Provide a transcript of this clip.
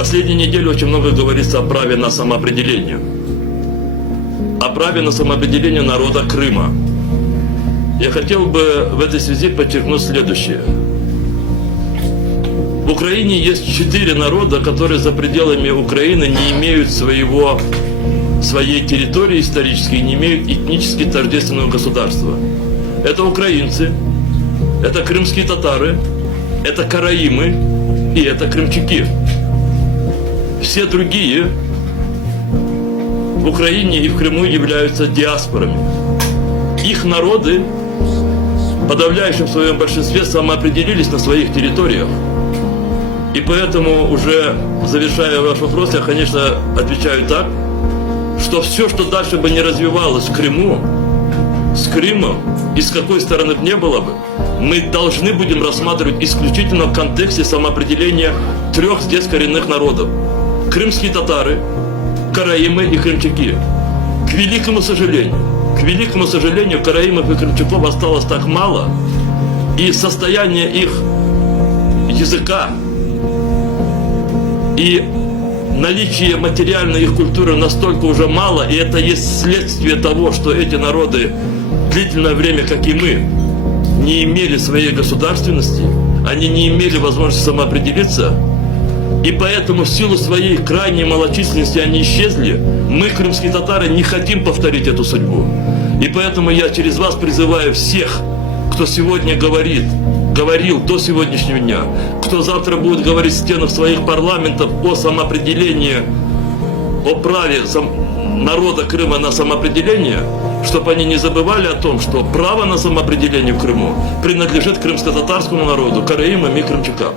Последние недели очень много говорится о праве на самоопределение. О праве на самоопределение народа Крыма. Я хотел бы в этой связи подчеркнуть следующее. В Украине есть 4 народа, которые за пределами Украины не имеют своей территории исторической, не имеют этнически тождественного государства. Это украинцы, это крымские татары, это караимы и это крымчаки. Все другие в Украине и в Крыму являются диаспорами. Их народы в подавляющем своем большинстве самоопределились на своих территориях. И поэтому, уже завершая ваш вопрос, я, конечно, отвечаю так, что все, что дальше бы не развивалось в Крыму, с Крымом, и с какой стороны бы не было бы, мы должны будем рассматривать исключительно в контексте самоопределения 3 здесь коренных народов. Крымские татары, караимы и крымчаки. К великому сожалению, караимов и крымчаков осталось так мало, и состояние их языка и наличие материальной их культуры настолько уже мало, и это есть следствие того, что эти народы длительное время, как и мы, не имели своей государственности, они не имели возможности самоопределиться, и поэтому в силу своей крайней малочисленности они исчезли. Мы, крымские татары, не хотим повторить эту судьбу. И поэтому я через вас призываю всех, кто сегодня говорил до сегодняшнего дня, кто завтра будет говорить в стенах своих парламентов о самоопределении, о праве народа Крыма на самоопределение, чтобы они не забывали о том, что право на самоопределение в Крыму принадлежит крымско-татарскому народу, караимам и крымчакам.